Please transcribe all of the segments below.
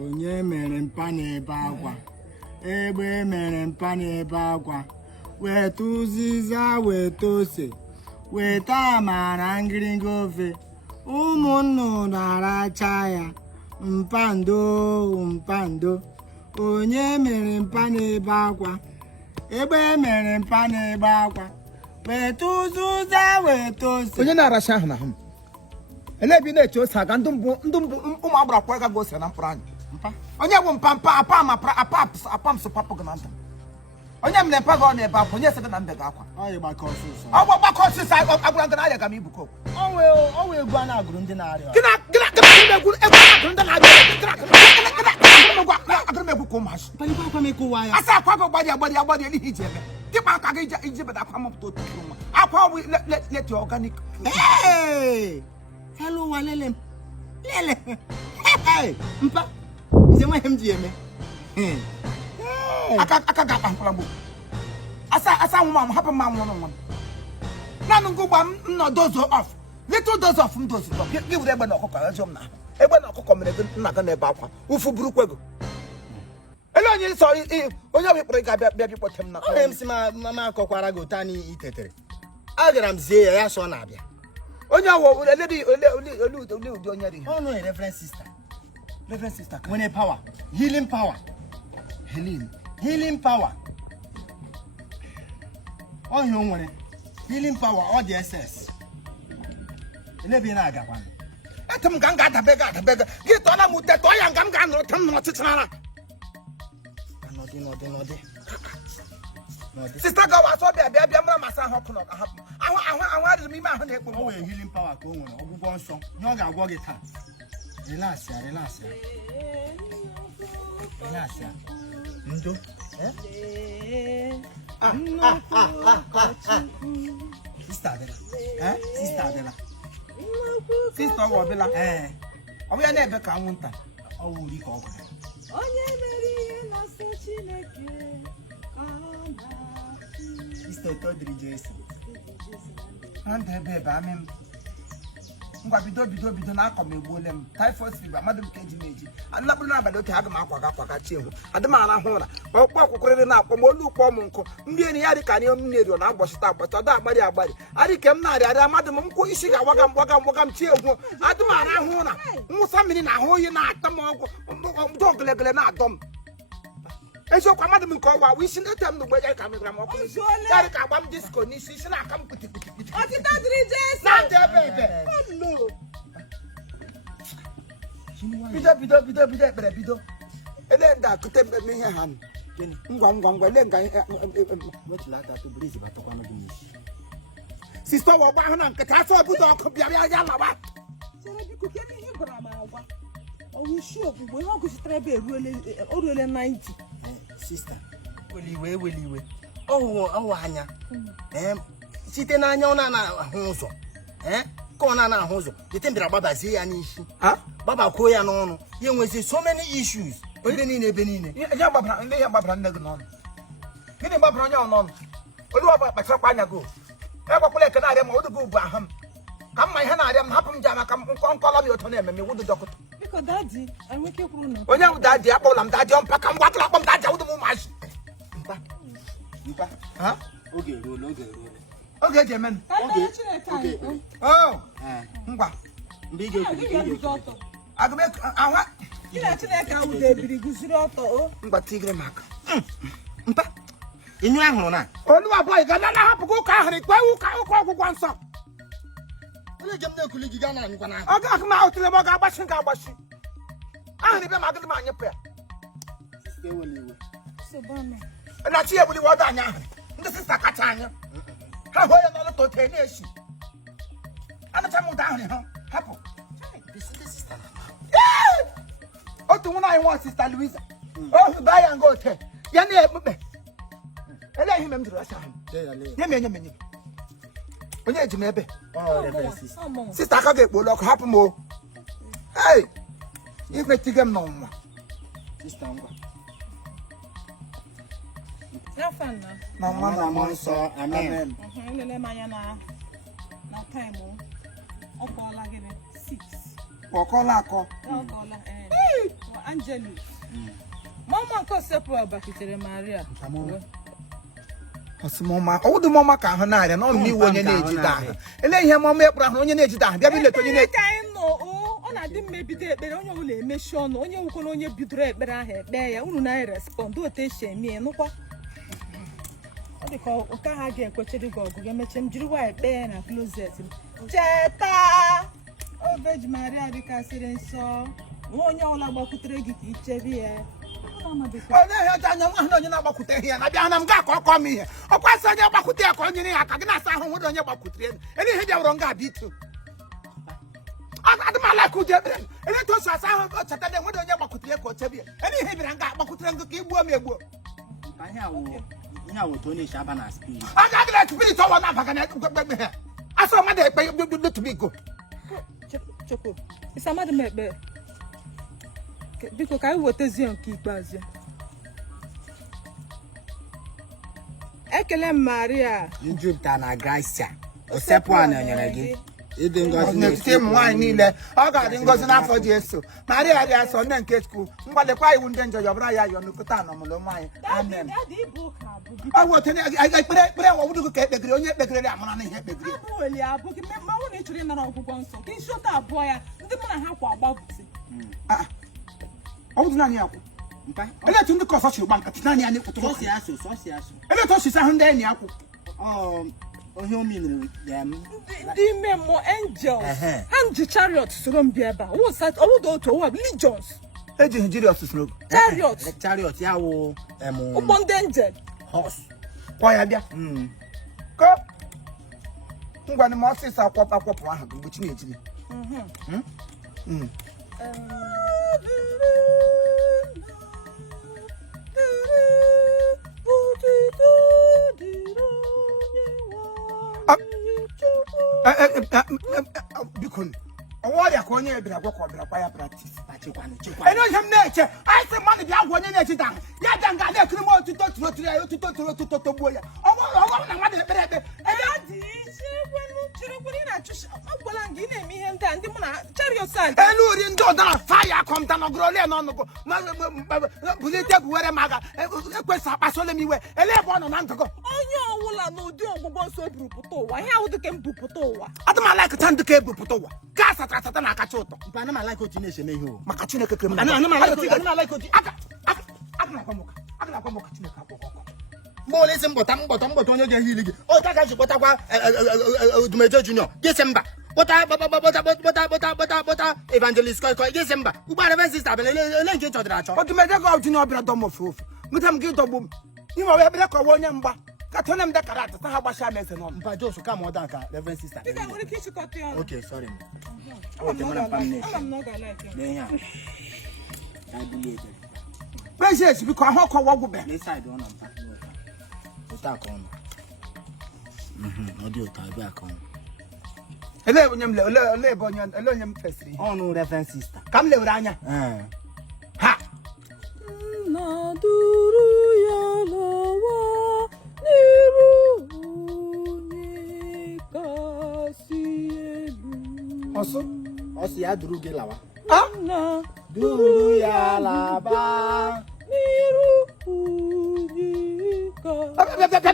onye mere mpa na-ebe akwa egbe mere mpa na-ebe akwa weta ụzịza weta ose weta amara ngịrịngị ofe ụmụnnu na-aracha ya mpando onye mere mpa na-ebe akwa egbe mere mpa na-ebe akwa weta ụzịza weta ose onye na-aracha ahụ na ahụ elebi na-eche ose aga ndị mbụ ụmụ agbara kwa ga ose na mkpụrụ anyị onye bụ mpampa apam sụpapụ gị na ndụ onye mere mpa gị ọ na-ebe akwa onye sị gị na mbe gị akwa gbakọ ọsịsọ agwara gị na arịa ga m ibuko ọnwa egwu a na-agụrụ ndị na-arịa egwu ndị na-agụrụ m egwu ka ụmụazị asa akwa gị gbadi elihi iji eme dịkpa aka gị iji beda akwa mụpụta otu nwa akwa ọ bụ leti ọganik hello walele mpa ize nwa hem ji eme aka ga-akpa mkpụrụ asa nwa m hapụ mma nwa nwa naanị ngụgba m nọ dozo off little dose of m dozi gị were egbe na ọkụkọ ezi m na egbe na ọkụkọ mere gị nna gị na-ebe akwa ụfụ burukwe gị ele onye nsọ onye ọbụ ikpere ga-abịa bịa kpọte m na onye m si mama akọkwara gị ụta n'ihi itetere agara m zie ya so ọ na-abịa onye ọwụ ole ụdị onye dị ọnụ reverend sister nwere power healing power ọhịa o nwere healing power ọ dị ss elebi na-agakwa ete m ga adabe gị gị tọọla m ute tọọ ya nga m ga-anọrọ te m nọrọ ọchịchịrara nọdị sista gawa asọ bịa mara masa ahụ ọkụ na ọka hapụ ahụ adịrị m ime ahụ na-ekpo o nwere healing power ka o nwere ọgwụgwọ nsọ nye ọ ga-agwọ gị taa relax ya ndo sister adịla sista ọwa ọbịla ọ bụ ya na-ebe ka anwụnta ọ wụrụ ike ọgwụ onye mere ihe na-asọ Chineke sister todri Jesu na ndụ ebe amị m ngwa bido na akọ m egbuole m typhoid fever mmadụ m ka eji m eji anabụrụ n'abalị oke aga m akwaga chi ihu adị m arahụ ụra ọkpọ ọkwụkwụrịrị na-akpọ m olu ụkpọ m nkụ ndị enyi ya dị ka anyị m na-eri na agbọchịta ọ da agbari adị ke m na-arịa mmadụ m nkwụ isi ga-agwaga m chi egwu adị m arahụ ụra nwụsa mmiri na ahụ oyi na-ata m ọgwụ ndị ogelegele na-adọ m eziokwu mmadụ m nke ọwa wụ isi na-ete m n'ugbe ya ka m gwara m ọkụ isi ya dị ka agba m disko n'isi isi na-aka m kpitikpiti Otita dịrị Jesu na ndị ebe bido ekpere bido ele ndị akụte mmemme ihe ha ngwa ele nga sista ọgba ahụ na nkịta afọ obodo ọkụ bịara ya lawa chere biko kedu ihe gwara m agwa ọwụ isi ogbugbo ihe ọ gụchitere ebe oruole 90 sister weliwe ọwụ anya site n'anya ọ na-ahụ ụzọ ka ọ na-ahụ ụzọ dete mbịara gbabazie ya n'isi gbabakwuo ya n'ọnụ ya nwezi so many issues ebe niile ihe gbabara nne gị n'ọnụ gịnị gbabara onye n'ọnụ olu ọbụla kpacharakwa anya gị egbakwala eke na-arịa ma odugo ugbu ahụ m ka mma ihe na-arịa m hapụ m ji amaka m nkọla m ụtọ na-eme wudu dọkụta onye bụ dadi akpọla m dadi ọmpa ka m gwatara akpọ m dadi awụdụ m ụmụazị oge eji eme ngwa ngwa tigre maka mpa inu ahụrụ na olu abụọ ga na hapụ gị ụka ahụrụ ikpe ụka ọgwụgwọ nsọ onye jem na-ekuli gị gaa na anyịkwa na ọ ga-akụ m ahụ tiri m ọ ga-agbachi ahụrụ ibe ma agịdị m anyịpụ ya na chi ebuliwe ọdụ anya ahụrụ ndị sista kacha anya ha hụ ya n'ọlụ tote na-esi anacha m ụda ahụrụ ha hapụ otu nwụrụ anyị nwa sista Louisa ohu baa ya nga ote ya na-ekpukpe ele ihe m jụrụ asa ahụ nye m onye eji m ebe sista aka ga-ekpolu ọkụ hapụ m o igwetige m n'ọnwụnwa na mma na mmụọ nsọ amen elele m anya na taịmụ ọ kpọọla gịnị 6 ọkọla akọ Angeli. Mama ko sepo abakitere Maria. Osmoma, all the mama can na no me onye na-eji da. Ele ihe mama ekpra ho onye na-eji da. Bia bi leto onye na-eji. Ọ na-adị mma ebido ekpere onye ọbụla emechi ọnụ onye nwekwana onye bidoro ekpere ahụ ekpe ya unu na-respond otu esi eme ya nụkwa ọ dị ka ụka ha ga-ekwechiri gị ọgụ ga-emeche m jiri wa ekpe na closet m cheta Virgin Maria dịkasịrị nsọ nwa onye ọbụla gbakwutere gị ka ichebe ya Onye ihe ọjọọ anya nwa onye na-agbakwute ihe na bịa na m ga ka ọkọ m ihe ọkwa sị onye gbakwute ya ka onye ihe aka gị na-asa ahụ nwere onye gbakwutere ele ihe bịawụrụ nga abịa itu adịmala ka ụjọ ebere ele to so asa ahụ cheta na nwere onye gbakwutere ka o chebe ele ihe bịara nga gbakwutere ngụ ka igbuo m egbuo ihe awụta onye shaba na spirit aga agara spirit ọwa na-abaga na gbegbe ha asọ mmadụ ekpe dotubiko Choko isa mmadụ m ekpe biko ka anyị wetazie nke ikpeazụ ekele Maria Jupiter na Gracia osepụ a nyere gị ịdị ngozi n'etiti ụmụ nwaanyị niile ọ ga-adị ngozi n'afọ Jesu Maria dị asọ nne nke Chukwu mgbalịkwa iwu ndị njọ yọbụra ya yọ n'okota anọmụlụ nwaanyị amen ọ bụ otu ekpere ọwụdụgụ ka ekpegiri onye ekpegiri amara na ihe ekpegiri ọ bụ naanị akwụ eletu ndị kọsọ si ụgba nkatị naanị ya na-ekwụtụ eletu osisi ahụ ndị enyi akwụ onye o minere ndị ime mmụọ angels ha nji chariot soro m bịa ebe a ọwụda otu ọwụ legions eji Nigeria soro chariot ya wụ ụgbọ ndị angel horse kwa ya bịa ka ngwa ni mo ọsịsọ akwọpụ ahụ bụ mgbe na-ejiri biko ọwọrịa ka onye ebira agwọ ka ọbịara kwa ya practice ene ihe m na-eche anyị sị mmadụ bịa gwa onye na-echi da ya ja nga na-ekiri m otuto tụrotụrụ ya otuto togbuo ya ọwụrụ na mmadụ ekpere ekpe elu uri ndị ụdara faya kọmta nọgoro ole n'ọnụgụ bulite buwere ma aga ekwesị akpasole m iwe ele ebe ọ nọ na ndụgọ onye ọwụla n'ụdị ọgbụgbọ nsọ ebupụta ụwa ihe ahụ dịka mbupụta ụwa adịmalakịta ndị ka ebupụta ụwa gaa satara na-akacha ụtọ maka Chineke ka mgbe ole isi mgbọta onye ga-ehili gị otu aka ji kpọtakwa Odumeje Junior gịsị mba kpọta evangelist koi gịsị mba ugbo reverend sister bịara ele nke chọdịrị achọ Odumeje Junior bịara dọm ofu meta m gị dọgbu m ime wee bịara kọwa onye mgba kata onye m dekara atata ha gbachaa m eze n'ọnụ mba Josu ka ma ọ da nka reverend sister okay sorry Precious biko ahụ ọkọwa ọgwụ be ele onye m ele onye m fesiri ọnụ reverend sister ka m lewere anya ha na duru ya lawa n'iru onye kasị elu ọsị ya duru gị lawa na duru ya laba n'iru onye kasị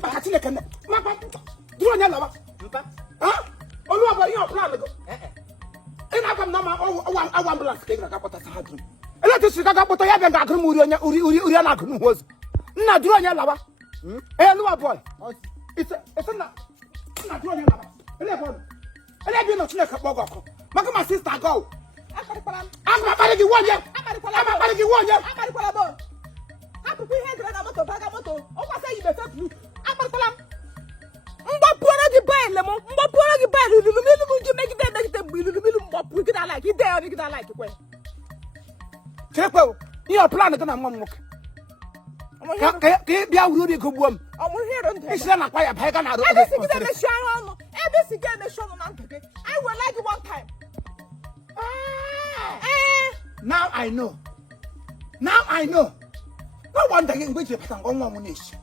maka Chineke duru onye lawa olu ọbụ ihe ọpụla go ị na-agwa m na ọwa ambulance ka ị gara kpọta ha duru ele tụsiri ka kpọta ya bịa ga-agụrụ m uri a na-agụ n'uwe ozu nna duru onye lawa elu boy nna duru onye lawa ele bi no Chineke kpọ gị ọkụ maka ma sister go akparị gị nwonye hapụkwa ihe dịra na moto baga moto ọkwasa yi befe plu akparịkwala m mgbapụọrọ gị baịlụ ilulumilu m ji megide mgbe ilulumilu mgbapụ gị na like ide ya gị na like kwe Chekwe ihe plan gị na nwa m nwoke ka ị bịa wuru uri gị gbuo m isi na akpa ya baa ga na arụ ebe si gị emechi ọnụ na ndụ gị I will like you one time now I know no wonder gị mgbe ji pụta nwa m na-echi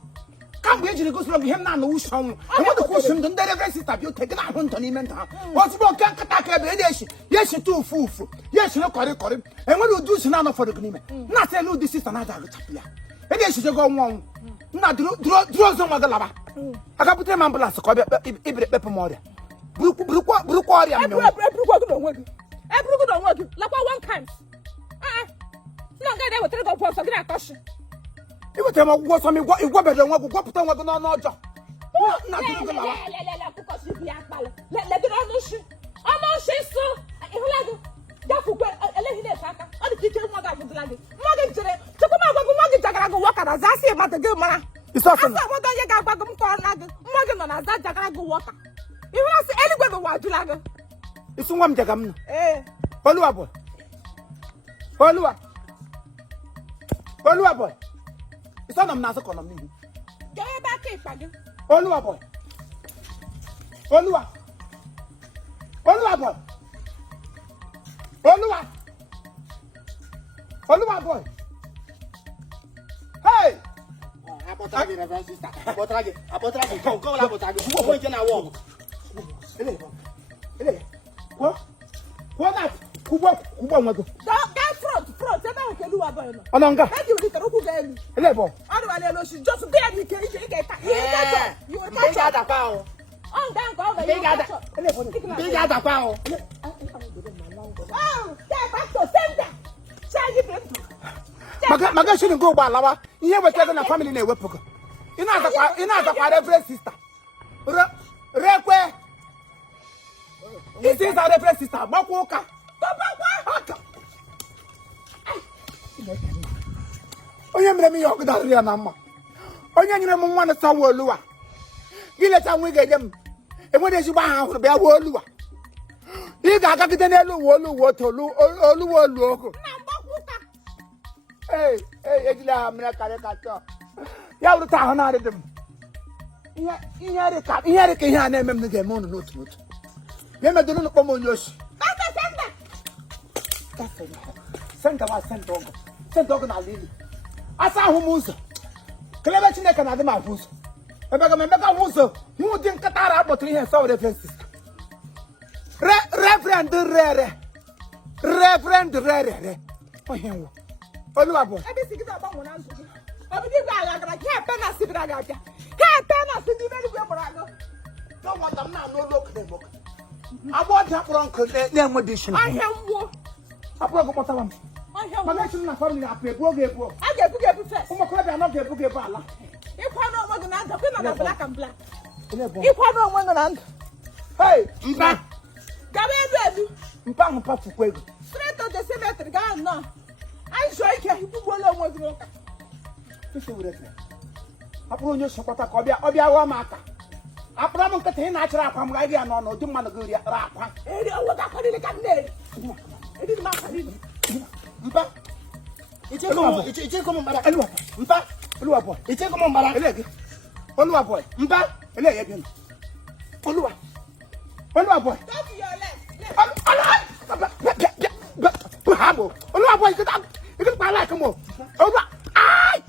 Can't be able to go him now. No, some. I want to question the reverend sister. You take it out on the mental. What's about can't attack every day? Yes, you too fool. Yes, you know, correct. And what you do is now for the agreement. Not say, no, this is another. And yes, you go on. Not draw some other lava. I got put him ambulance. Pepper more. Brook warrior. Every good on work. Like one kind. No, I will take up for something. You will tell me what's on me. What you go better than what you go put on what no job. Let it on the shoe. I'm not so. That will go a lady. All the teacher want to drag it. Morgan today. To come out with Morgan, walk as I say about the good man. It's often. What do you got back Morgan on that Jagago walker? You want to see anywhere but what you like? It's one Jagam. Eh, Olua boy. Olua boy. It's not a master economy. Go back here, Faggy. Olua boy. Olua boy. Olua boy. Hey! Apotrage, reverend sister. Apotrage. Go, apotrage. Who are going to walk? What that? Who walk? That front, and I can do a boy. Alonga. And you will get a look at me. Level. I don't know, she just there. You will catch Big at power. on down, Big at the power. Oh, that's so tender. Maga shouldn't go by lava. Here we're taking a family in a weapon. You know the reverend sister. Reque. This is our reverend sister. Makwaka. Onye mere mi yoku da ria na mma. Onye nyere m nwa na sawo oluwa. Gile ta nwe geje m. Enwe de ha huru bia wo oluwa. Ị ga-agagide n'elu wo oluwa tolu oluwa olu ogo. Hey, ejila amra kare kato. Ya uru ta hona re dem. Ihe re ka ihe a na-eme m ga-eme unu n'otu n'otu. Ye me dunu ko mo nyoshi. Send dog na lili. Asa hu muzo. Kelebe Chineke na dem afuso. Ebe ga me meka muzo. Hu di nkatara abotri ihe so references. Reverend rere. Ohenwo. Olúwa boy. Ebi sigida ba mo na nzu. Obi di gba agara ke pena sibira ga bia. Ke pena si di meri gbe morago. No what am na no look dem ok. Abo ja pronk na modishon. Ahemwo. Apro go potawam. Ahemwo. Magashim na family apebu ogebu. Aga ebu first. Umo ko bia no gebu ala. Ikwa no mo na nda pe na black and black. Elebo. Ikwa no mo na nda. Hey, mpa. Gabe ebu. Mpa fukwa ego. Straight to the cemetery ga no. I show you people mo gro. Isi wurete. Apro onye sokota ka obia wa maka. Apro m nkete na achira akwa m ga ya no di mmadụ go ri akwa. Eri owo ka kwani le ka nne. Edi ma kwani. Mpa. Iche ko mo mbara. Mpa. Olúwa boy. Iche ko mo mbara. Elege. Olúwa boy. Mpa. Elege bi. Olúwa boy. Stop your left. Habo. Olúwa boy. You can buy like him. Olúwa. Ai.